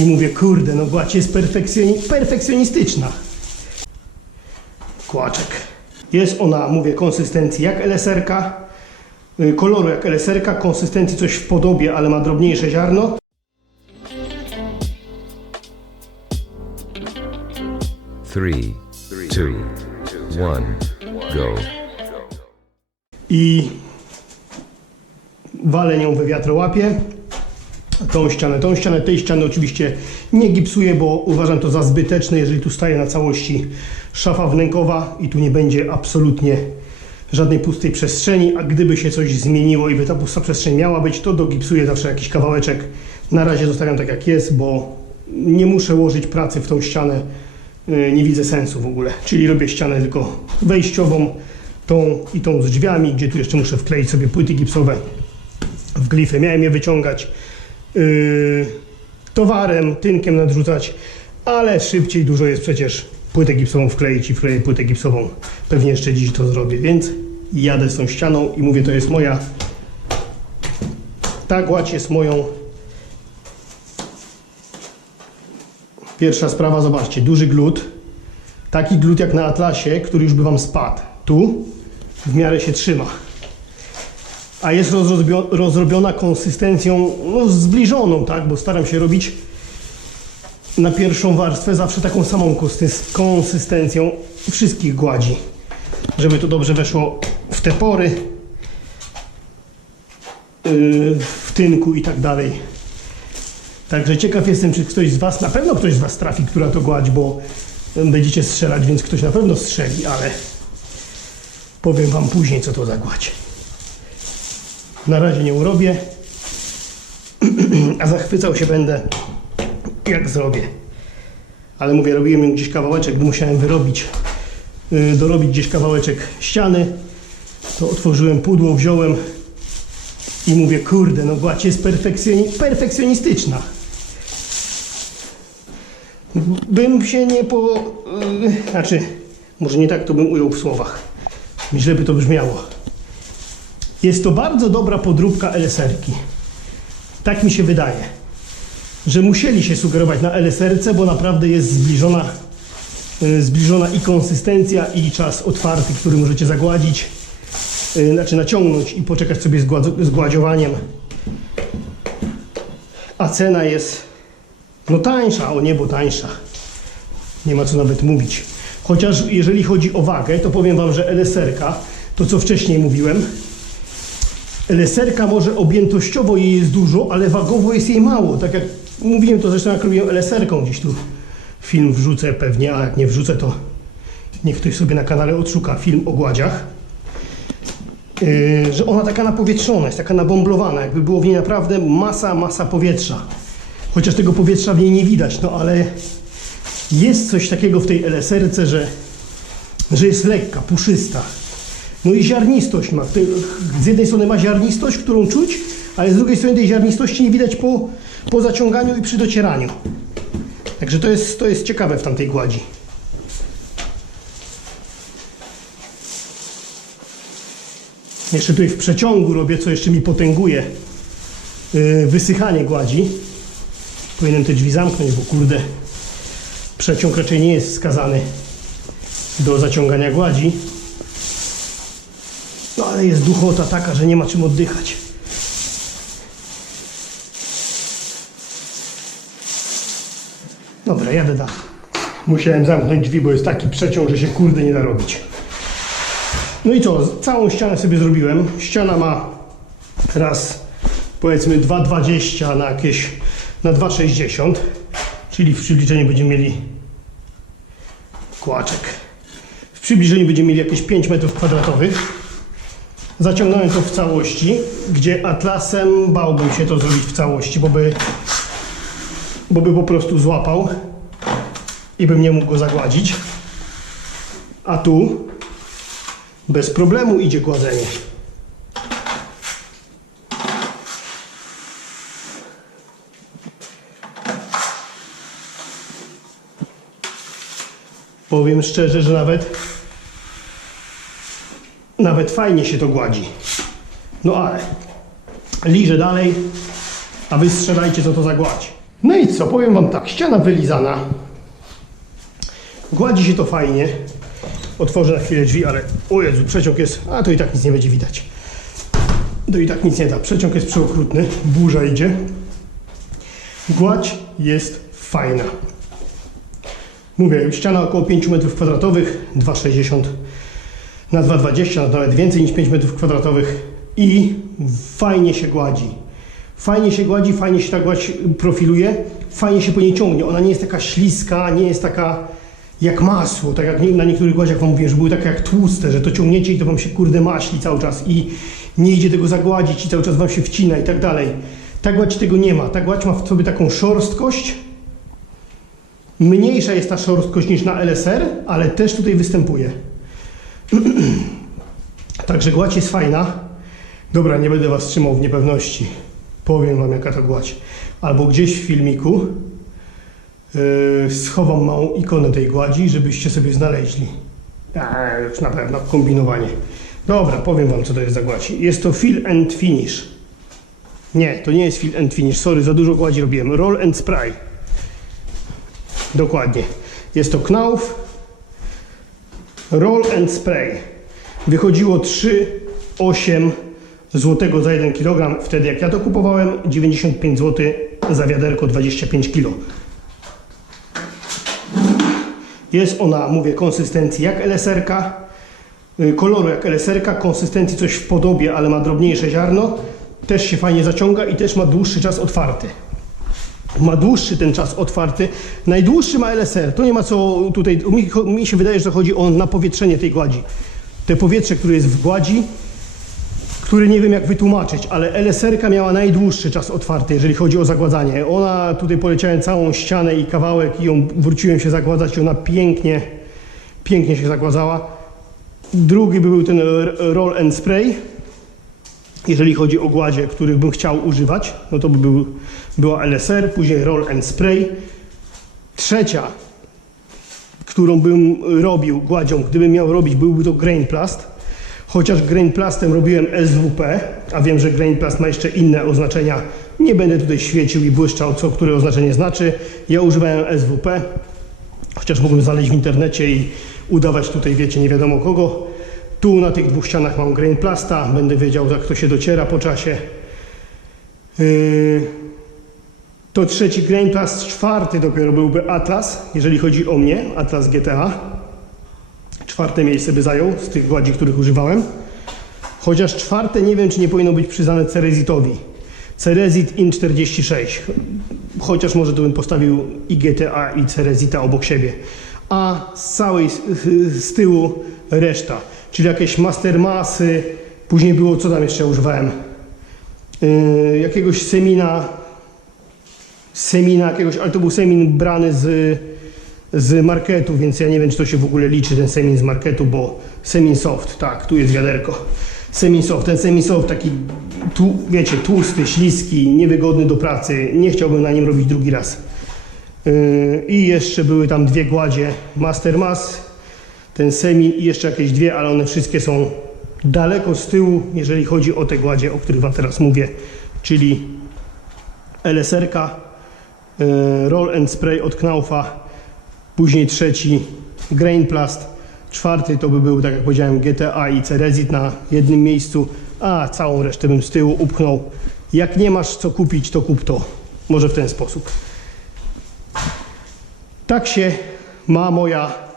I mówię, kurde, no gładź jest perfekcjoni perfekcjonistyczna. Kłaczek. Jest ona, mówię, konsystencji jak LSR-ka, y, koloru jak LSR-ka, konsystencji coś w podobie, ale ma drobniejsze ziarno. Three, two, one, go. i walę nią we wiatrołapie. Tą ścianę, tą ścianę, tej ściany oczywiście nie gipsuję, bo uważam to za zbyteczne, jeżeli tu staje na całości szafa wnękowa i tu nie będzie absolutnie żadnej pustej przestrzeni, a gdyby się coś zmieniło i by ta pusta przestrzeń miała być, to dogipsuję zawsze jakiś kawałeczek. Na razie zostawiam tak jak jest, bo nie muszę łożyć pracy w tą ścianę, Yy, nie widzę sensu w ogóle. Czyli robię ścianę tylko wejściową, tą i tą z drzwiami, gdzie tu jeszcze muszę wkleić sobie płyty gipsowe w glify. Miałem je wyciągać yy, towarem, tynkiem nadrzucać, ale szybciej dużo jest przecież płytę gipsową wkleić i wkleję płytę gipsową. Pewnie jeszcze dziś to zrobię, więc jadę z tą ścianą i mówię, to jest moja ta gładź jest moją Pierwsza sprawa, zobaczcie, duży glut. Taki glut jak na Atlasie, który już by Wam spadł. Tu w miarę się trzyma. A jest rozrobio- rozrobiona konsystencją no, zbliżoną, tak? Bo staram się robić na pierwszą warstwę zawsze taką samą konsys- konsystencją wszystkich gładzi. Żeby to dobrze weszło w te pory, yy, w tynku i tak dalej. Także ciekaw jestem, czy ktoś z Was, na pewno ktoś z Was trafi, która to gładź, bo będziecie strzelać, więc ktoś na pewno strzeli, ale powiem Wam później, co to za gładź. Na razie nie urobię, a zachwycał się będę, jak zrobię. Ale mówię, robiłem gdzieś kawałeczek, bo musiałem wyrobić, yy, dorobić gdzieś kawałeczek ściany. To otworzyłem pudło, wziąłem i mówię, kurde, no gładź jest perfekcjoni perfekcjonistyczna. Bym się nie po... Yy, znaczy, może nie tak to bym ujął w słowach. Źle by to brzmiało. Jest to bardzo dobra podróbka LSR-ki. Tak mi się wydaje. Że musieli się sugerować na LSR-ce, bo naprawdę jest zbliżona, yy, zbliżona i konsystencja, i czas otwarty, który możecie zagładzić yy, znaczy naciągnąć i poczekać sobie z gładziowaniem. A cena jest no tańsza, o niebo tańsza. Nie ma co nawet mówić. Chociaż jeżeli chodzi o wagę, to powiem Wam, że LSR-ka, to co wcześniej mówiłem, LSR-ka może objętościowo jej jest dużo, ale wagowo jest jej mało. Tak jak mówiłem to zresztą jak robiłem LSR-ką gdzieś tu film wrzucę pewnie, a jak nie wrzucę to niech ktoś sobie na kanale odszuka film o gładziach. Yy, że ona taka napowietrzona jest, taka nabomblowana, jakby było w niej naprawdę masa, masa powietrza. Chociaż tego powietrza w niej nie widać, no ale jest coś takiego w tej LSR-ce, że, że jest lekka, puszysta. No i ziarnistość ma. Z jednej strony ma ziarnistość, którą czuć, ale z drugiej strony tej ziarnistości nie widać po, po zaciąganiu i przy docieraniu. Także to jest, to jest ciekawe w tamtej gładzi. Jeszcze tutaj w przeciągu robię, co jeszcze mi potęguje yy, wysychanie gładzi. Powinienem te drzwi zamknąć, bo kurde, przeciąg raczej nie jest skazany do zaciągania gładzi. No ale jest duchota taka, że nie ma czym oddychać. Dobra, jadę dalej. Musiałem zamknąć drzwi, bo jest taki przeciąg, że się kurde nie da robić. No i co, całą ścianę sobie zrobiłem. Ściana ma raz powiedzmy 2,20 na jakieś na 2,60 czyli w przybliżeniu będziemy mieli kłaczek. W przybliżeniu będziemy mieli jakieś 5 metrów kwadratowych. Zaciągnąłem to w całości, gdzie atlasem bałbym się to zrobić w całości, bo by, bo by po prostu złapał i bym nie mógł go zagładzić. A tu bez problemu idzie gładzenie. Powiem szczerze, że nawet nawet fajnie się to gładzi. No ale liżę dalej, a wy strzelajcie co to za gładź. No i co, powiem Wam tak, ściana wylizana. Gładzi się to fajnie. Otworzę na chwilę drzwi, ale o Jezu, przeciąg jest, a to i tak nic nie będzie widać. To i tak nic nie da. Przeciąg jest przeokrutny, burza idzie. Gładź jest fajna. Mówię, ściana około 5 m2, 2,60 na 2,20, nawet więcej niż 5 m2 i fajnie się gładzi. Fajnie się gładzi, fajnie się ta gładź profiluje, fajnie się po niej ciągnie. Ona nie jest taka śliska, nie jest taka jak masło, tak jak na niektórych gładziach wam mówię, że były takie jak tłuste, że to ciągniecie i to wam się kurde maśli cały czas i nie idzie tego zagładzić i cały czas wam się wcina i tak dalej. Ta gładź tego nie ma. Ta gładź ma w sobie taką szorstkość. Mniejsza jest ta szorstkość niż na LSR, ale też tutaj występuje. Także gładź jest fajna. Dobra, nie będę was trzymał w niepewności. Powiem wam jaka to gładź. Albo gdzieś w filmiku yy, schowam małą ikonę tej gładzi, żebyście sobie znaleźli. A, już na pewno kombinowanie. Dobra, powiem wam co to jest za gładź. Jest to fill and finish. Nie, to nie jest fill and finish. Sorry, za dużo gładzi robiłem. Roll and spray. Dokładnie. Jest to Knauf Roll and Spray. Wychodziło 3,8 zł za 1 kg. Wtedy jak ja to kupowałem, 95 zł za wiaderko 25 kg. Jest ona, mówię, konsystencji jak LSR-ka, y, koloru jak LSR-ka, konsystencji coś w podobie, ale ma drobniejsze ziarno. Też się fajnie zaciąga i też ma dłuższy czas otwarty ma dłuższy ten czas otwarty. Najdłuższy ma LSR. To nie ma co tutaj. Mi, mi się wydaje, że chodzi o napowietrzenie tej gładzi. Te powietrze, które jest w gładzi, który nie wiem jak wytłumaczyć, ale LSR-ka miała najdłuższy czas otwarty, jeżeli chodzi o zagładzanie. Ona tutaj poleciałem całą ścianę i kawałek i ją wróciłem się zagładzać i ona pięknie, pięknie się zagładzała. Drugi by był ten roll and spray. Jeżeli chodzi o gładzie, których bym chciał używać, no to by był, była LSR, później roll and spray. Trzecia, którą bym robił gładzią, gdybym miał robić, byłby to grain plast. Chociaż grain plastem robiłem SWP, a wiem, że grain plast ma jeszcze inne oznaczenia. Nie będę tutaj świecił i błyszczał, co które oznaczenie znaczy. Ja używałem SWP, chociaż mógłbym znaleźć w internecie i udawać tutaj, wiecie, nie wiadomo kogo. Tu na tych dwóch ścianach mam grain plasta, będę wiedział, jak to się dociera po czasie. Yy, to trzeci grain plast, czwarty dopiero byłby Atlas, jeżeli chodzi o mnie, Atlas GTA. Czwarte miejsce by zajął z tych gładzi, których używałem. Chociaż czwarte nie wiem, czy nie powinno być przyznane Cerezitowi. Cerezit IN 46. Chociaż może tu bym postawił i GTA i Cerezita obok siebie. A z całej z tyłu reszta. Czyli jakieś Mastermasy. Później było, co tam jeszcze używałem? Yy, jakiegoś Semina. Semina jakiegoś, ale to był Semin brany z z marketu, więc ja nie wiem, czy to się w ogóle liczy, ten Semin z marketu, bo Semin Soft, tak, tu jest wiaderko. Semin Soft, ten Semin Soft taki, tu, wiecie, tłusty, śliski, niewygodny do pracy, nie chciałbym na nim robić drugi raz. Yy, I jeszcze były tam dwie gładzie Master Mass, ten Semin i jeszcze jakieś dwie, ale one wszystkie są daleko z tyłu, jeżeli chodzi o te gładzie, o których Wam teraz mówię, czyli LSR-ka, yy, Roll and Spray od Knaufa, Później trzeci Grain Plast. Czwarty to by był, tak jak powiedziałem, GTA i Cerezit na jednym miejscu, a całą resztę bym z tyłu upchnął. Jak nie masz co kupić, to kup to. Może w ten sposób. Tak się ma moja, mo, mo,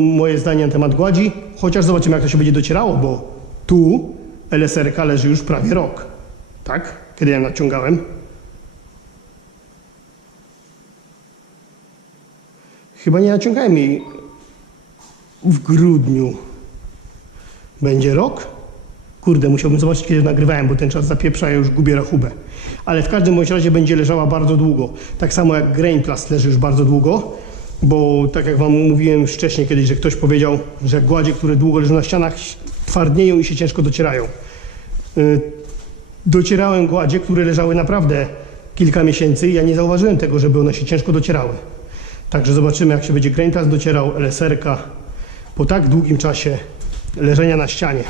moje zdanie na temat gładzi, chociaż zobaczymy jak to się będzie docierało, bo tu LSR-ka leży już prawie rok. Tak? Kiedy ja naciągałem. Chyba nie naciągałem jej w grudniu. Będzie rok? Kurde, musiałbym zobaczyć, kiedy nagrywałem, bo ten czas zapieprza, ja już gubię rachubę. Ale w każdym bądź razie będzie leżała bardzo długo. Tak samo jak Grain Plast leży już bardzo długo, bo tak jak Wam mówiłem wcześniej kiedyś, że ktoś powiedział, że gładzie, które długo leżą na ścianach, twardnieją i się ciężko docierają. Y, Docierałem gładzie, które leżały naprawdę kilka miesięcy i ja nie zauważyłem tego, żeby one się ciężko docierały. Także zobaczymy, jak się będzie grain class docierał, LSR-ka po tak długim czasie leżenia na ścianie.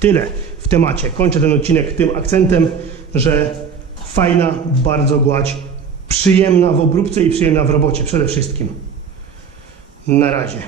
Tyle w temacie. Kończę ten odcinek tym akcentem, że fajna bardzo gładź przyjemna w obróbce i przyjemna w robocie przede wszystkim. Na razie.